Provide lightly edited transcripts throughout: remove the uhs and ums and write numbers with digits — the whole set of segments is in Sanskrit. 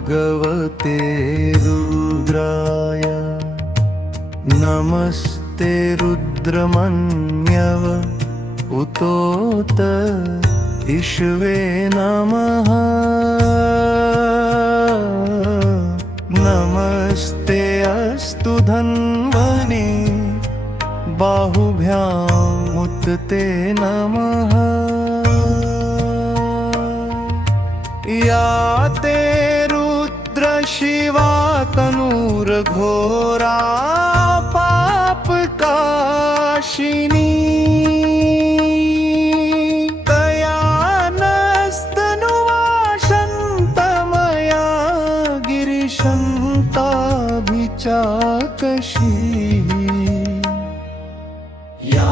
भगवते रुद्राय नमस्ते रुद्रमन्यव उतोत इष्वे नमः नमस्ते अस्तु धन्वने बाहुभ्यामुत्ते नमः या ते रुद्र शिवा तनूर्घोरा पापकाशिनी तया नस्तनुवाशन्तमया गिरिशन्ताभिचाकशी या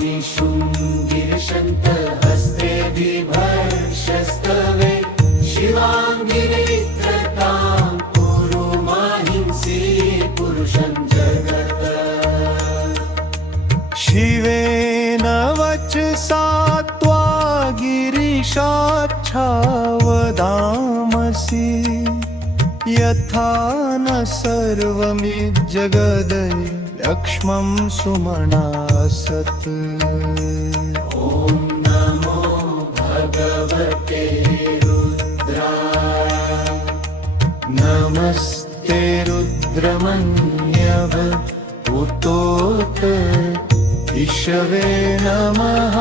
विशुङ्गिरिशन्तहस्ते बिभर्षस्तवे शिवाङ्गिरित्रतां कुरु माहिंसि पुरुषं जगत् शिवेन वचसा त्वा गिरिशाच्छावदामसि यथा न सर्वमिज्जगदलक्ष्मं सुमनासत् ॐ नमो भगवते नमस्ते रुद्रमन्यव उतोत इषवे नमः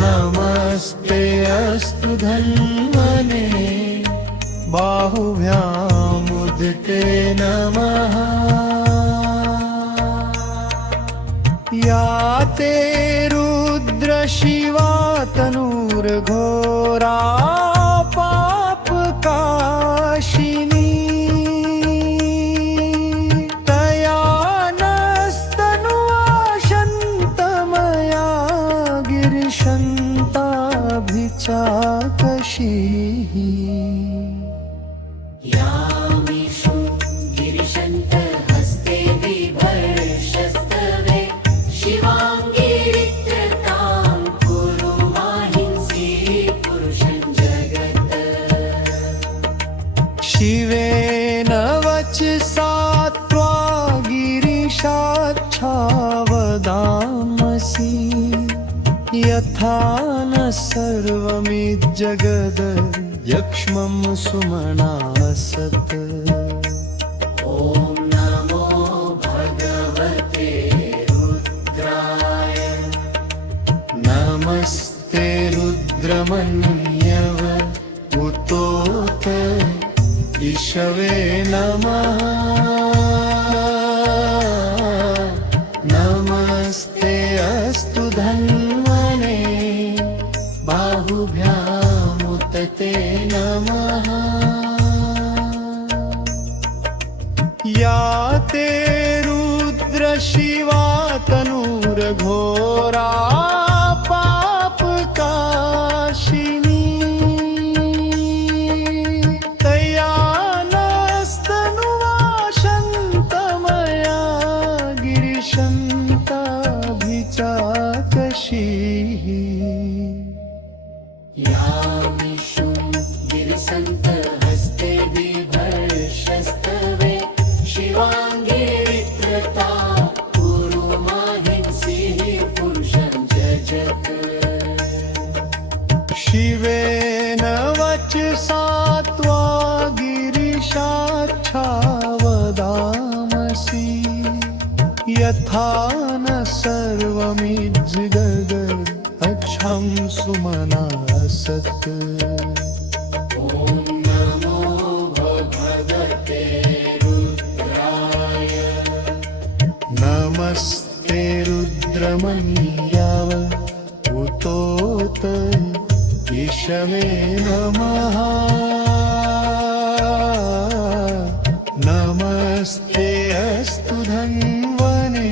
नमस्ते अस्तु धन्वने बाहुभ्यामुदते नमः या ते रुद्र शिवा तनूर्घोरा पापकाशिनी तया नस्तनुवाशन्तमया गिरिशन्ताभिचाकशी या विशुङ्गिरिशन्तहस्ते बिभर्षस्तवे शिवाङ्गिरित्रतां कुरु माहिंसि पुरुषं जगत् शिवेन वचसा त्वा गिरिशाच्छावदामसि यथा न सर्वमिज्जगदलक्ष्मं सुमनासत् ॐ नमो भगवते रुद्राय नमस्ते रुद्रमन्यव उतोत इषवे नमः नमस्ते अस्तु धन्वने बाहुभ्यामुत्ते नमः या ते रुद्र शिवा तनूर्घोरा पापकाशिनी तया नस्तनुवाशन्तमया गिरिशन्ताभिचाकशी या विशुङ्गिरिशन्तहस्ते बिभर्षस्तवे शिवाङ्गिरित्रतां कुरु माहिंसि पुरुषं जगत् शिवेन वचसा त्वा गिरिशाच्छावदामसि यथा न सर्वमिज्जगदलक्ष्मं सुमनासत् ॐ नमो भगवते रुद्राय नमस्ते रुद्रमन्यव उतोत इषवे नमः नमस्ते अस्तु धन्वने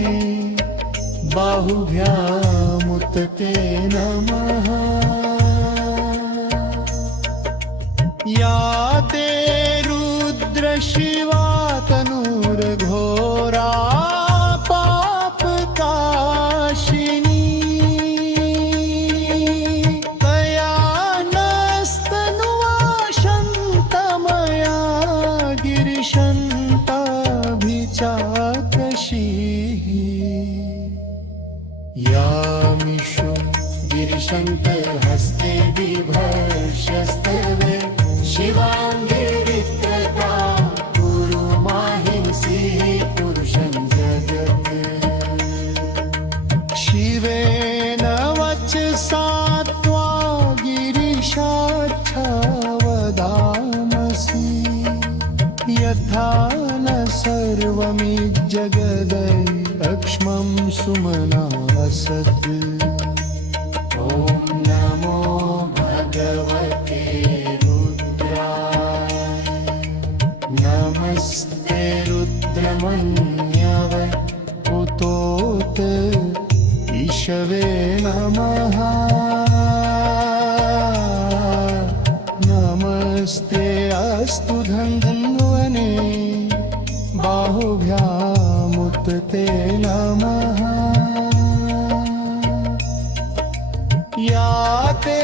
बाहुभ्यामुत्ते नमः या ते रुद्र शिवा तनूर्घोरा पापकाशिनी तया नस्तन गिरिशन्तहस्ते बिभर्षस्तवे शिवाङ्गे वित्रता कुरु माहिंसि पुरुषं जगत् शिवेन वचसा त्वा गिरिशाच्छावदामसि यथा न सर्वमिज्जगदयक्ष्मं सुमना असत् ॐ नमो भगवते रुद्राय नमस्ते रुद्रमन्यव उतोत ईशवे नमः नमस्ते अस्तु धन्वने बाहुभ्यामुत ते नमः या ते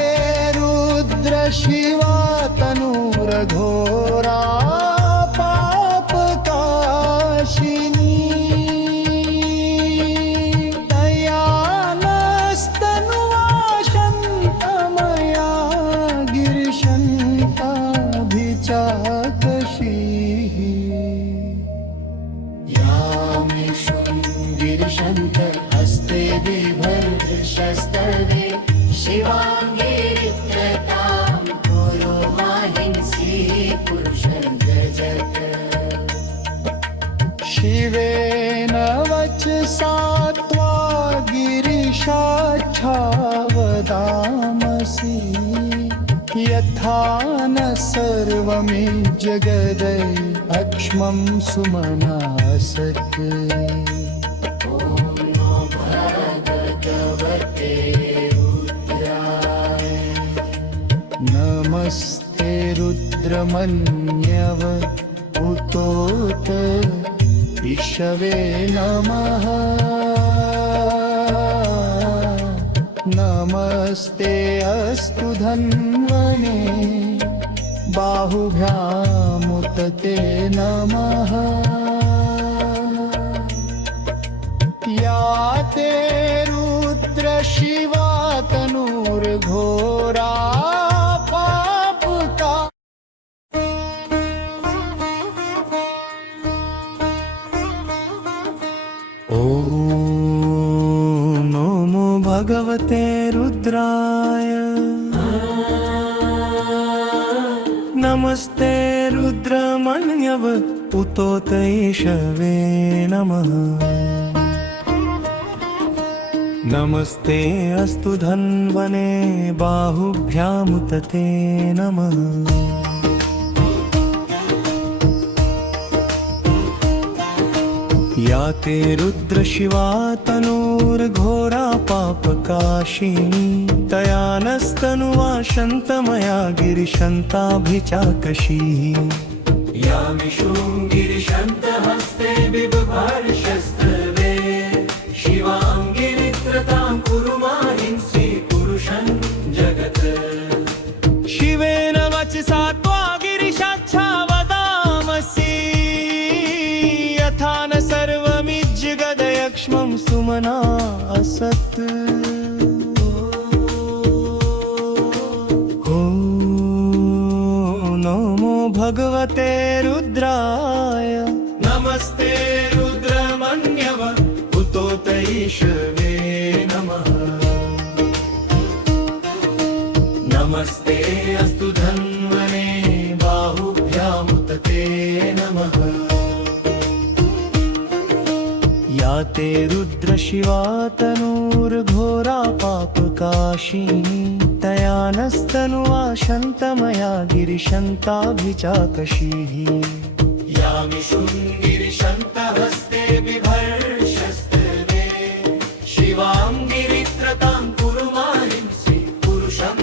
रुद्र शिवा तनूरघोरा पापकाशिनी तया नस्तनुवाशन्तमया गिरिशन्ताभिचाकशीः यामिषुं गिरिशन्तहस्ते बिभर्षस्तवे शिवाङ्गे वित्रतां कुरु माहिंसि पुरुषं जगत् शिवेन वचसा त्वा गिरिशाच्छावदामसि यथा न सर्वमिज्जगदयक्ष्मं सुमना सत् ॐ नमो भगवते रुद्राय नमस्ते रुद्रमन्यव उतोत ईशवे नमः नमस्ते अस्तु धन्वने बाहुभ्यामुत ते नमः या ते रुद्र शिवा तनूर्घोरा पापका ॐ नमो भगवते रुद्राय नमस्ते रुद्रमन्यव उतोत ईशवे नमः नमस्ते अस्तु धन्वने बाहुभ्यामुत ते नमः या ते रुद्र शिवा तनूर्घोरा पापकाशिनी तया नस्तनुवाशन्तमया गिरिशन्ताभिचाकशीः यामिषुं गिरिशन्तहस्ते बिभर्षस्तवे शिवाङ्गे वित्रतां कुरु माहिंसि पुरुषं जगत् शिवेन वचसा त्वा गिरिशाच्छावदामसि यथा न सर्वमिज्जगदयक्ष्मं सुमना असत् ॐ नमो भगवते रुद्राय नमस्ते रुद्रमन्यव उतोत ईशवे नमः नमस्ते अस्तु धन्वने बाहुभ्यामुत ते नमः या ते रुद्र शिवा तनूर्घोरा पापकाशिनी तया नस्तनुवाशन्तमया गिरिशन्ताभिचाकशीः यामिषुं गिरिशन्तहस्ते बिभर्षस्तवे शिवाङ्गे वित्रतां कुरु माहिंसि पुरुषं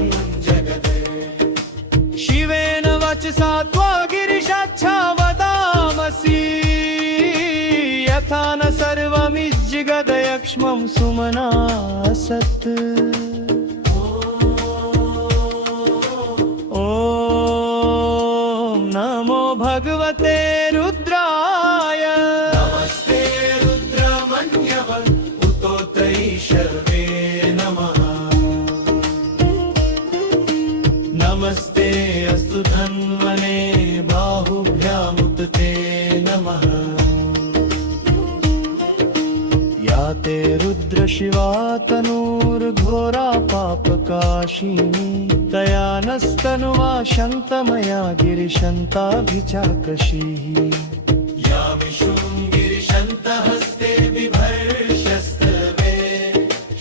जगत् शिवेन वचसा त्वा गिरिशाच्छावदामसि यथा न सर्वमिज्जगदयक्ष्मं सुमना सत् ॐ नमो भगवते रुद्राय नमस्ते रुद्रमन्यव उतोत ईशवे नमः ते रुद्र शिवा तनूर्घोरा पापकाशिनी तया नस्तनुवा शन्तमया गिरिशन्ताभिचाकशीः यामि शृङ्गिरिशन्तहस्ते बिभर्ष्यस्तवे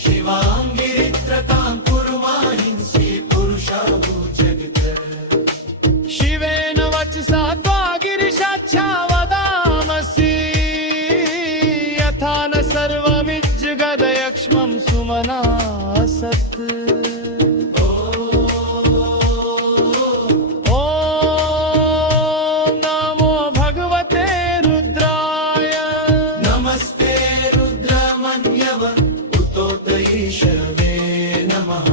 शिवां गिरित्रतां कुर्माहिंसि पुरुषाहु जगत् शिवेन वचसा त्वा गिरिशाच्छा वदामसि यथा न सर्वमिज्जगदयक्ष्मं सुमना सत् नमस्ते रुद्रमन्यव उतोतैषवे नमः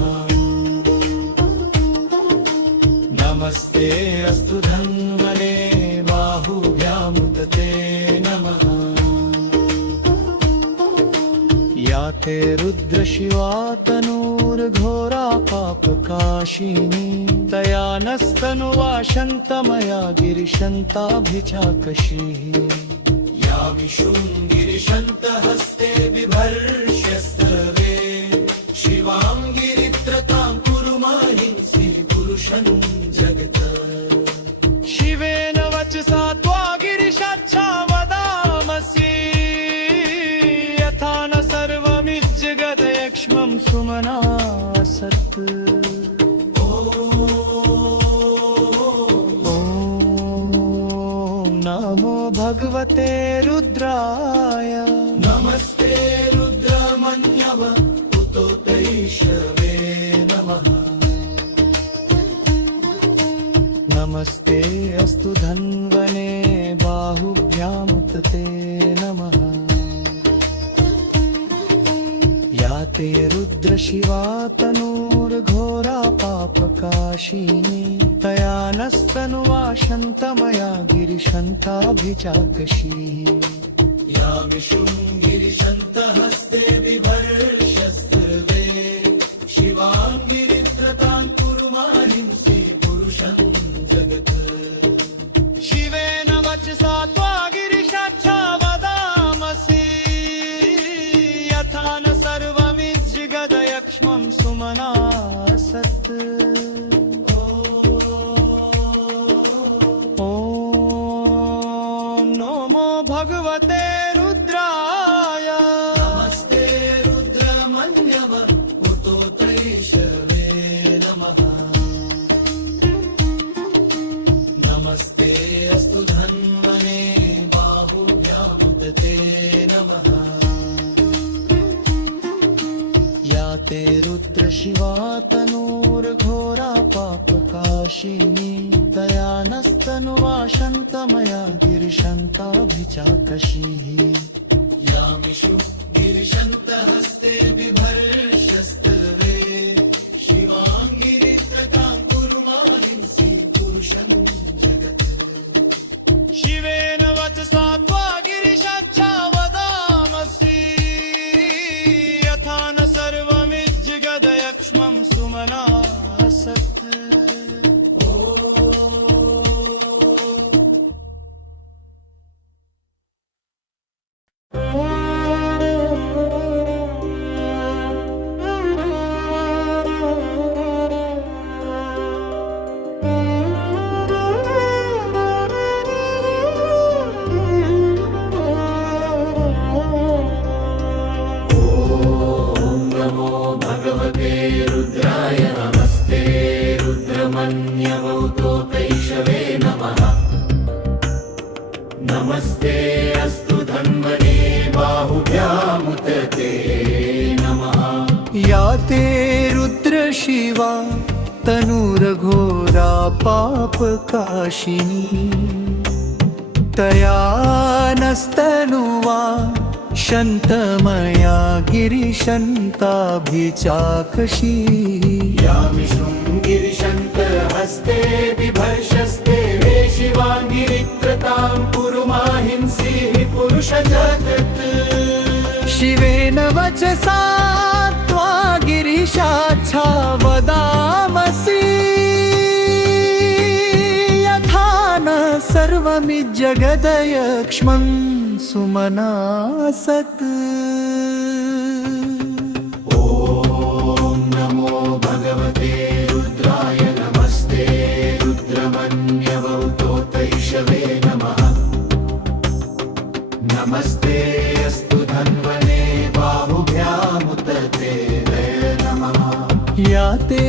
नमस्ते अस्तु धन्वने बाहुभ्यामुदते नमः या ते रुद्र शिवा तनूर्घोरा पापकाशिनी तया नस्तनुवा शन्तमया गिरिशन्ताभिचाकशीः यामि शृङ्गिरिशन्तहस्ते बिभर्ष्यस्तवे शिवां गिरित्रतां कुर्माहिंसि पुरुषं जगत् शिवेन वचसा त्वा गिरिशाच्छा वदामसि यथा न सर्वमिज्जगदयक्ष्मं सुमना सत् ॐ नमो भगवते रुद्राय नमस्ते रुद्रमन्यव उतोतैषवे नमः नमस्ते अस्तु धन्वने बाहुभ्यामुदते नमः या ते रुद्र शिवा तनूर्घोरा पापकाशिनी तया नस्तनुवा शन्तमया गिरिशन्ताभिचाकशीः यामि शृङ्गिरिशन्तहस्ते बिभर्ष्यस्तवे शिवां गिरित्रतां कुर्माहिंसि पुरुषं जगत् शिवेन वचसा त्वा गिरिशाच्छा वदामसि यथा न सर्वमिज्जगदयक्ष्मं सुमना सत् ॐ नमो भगवते रुद्राय नमस्ते रुद्रमन्यव उतोतैषवे नमः नमस्ते अस्तु धन्वने बाहुभ्यामुदते नमः या ते रुद्र शिवा तनूर्घोरा पापकाशिनी तया नस्तनुवा शन्तमया गिरिशन्ताभिचाकशीः यामि शृङ्गिरिशन्तहस्ते बिभर्ष्यस्तवे शिवां गिरित्रतां कुर्माहिंसि पुरुषं जगत् शिवेन वचसा त्वा गिरिशाच्छा वदामसि यथा न सर्वमिज्जगदयक्ष्मं सुमना सत् नमो भगवते रुद्राय नमस्ते रुद्रमन्यवौतोतैषवे नमः नमस्ते अस्तु धन्वने बाहुभ्यामुदते नमः या ते रुद्र शिवा तनूर्घोरा पापकाशिनी तया नस्तनुवा शन्तमया गिरिशन्ताभिचाकशीः यामि शृङ्गिरिशन्तहस्ते बिभर्ष्यस्ते वे शिवां गिरित्रतां कुर्माहिंसि पुरुषजगत् शिवेन वचसा त्वा गिरिशाच्छा वदामसि यथा न सर्व सर्वमिज्जगदयक्ष्मं सुमनासत् ॐ नमो भगवते रुद्राय नमस्ते रुद्रमन्यवौतोतैषवे नमः नमस्ते अस्तु धन्वने बाहुभ्यामुत ते नमः या ते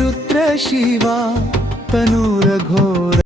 रुद्रशिवा तनुरघोर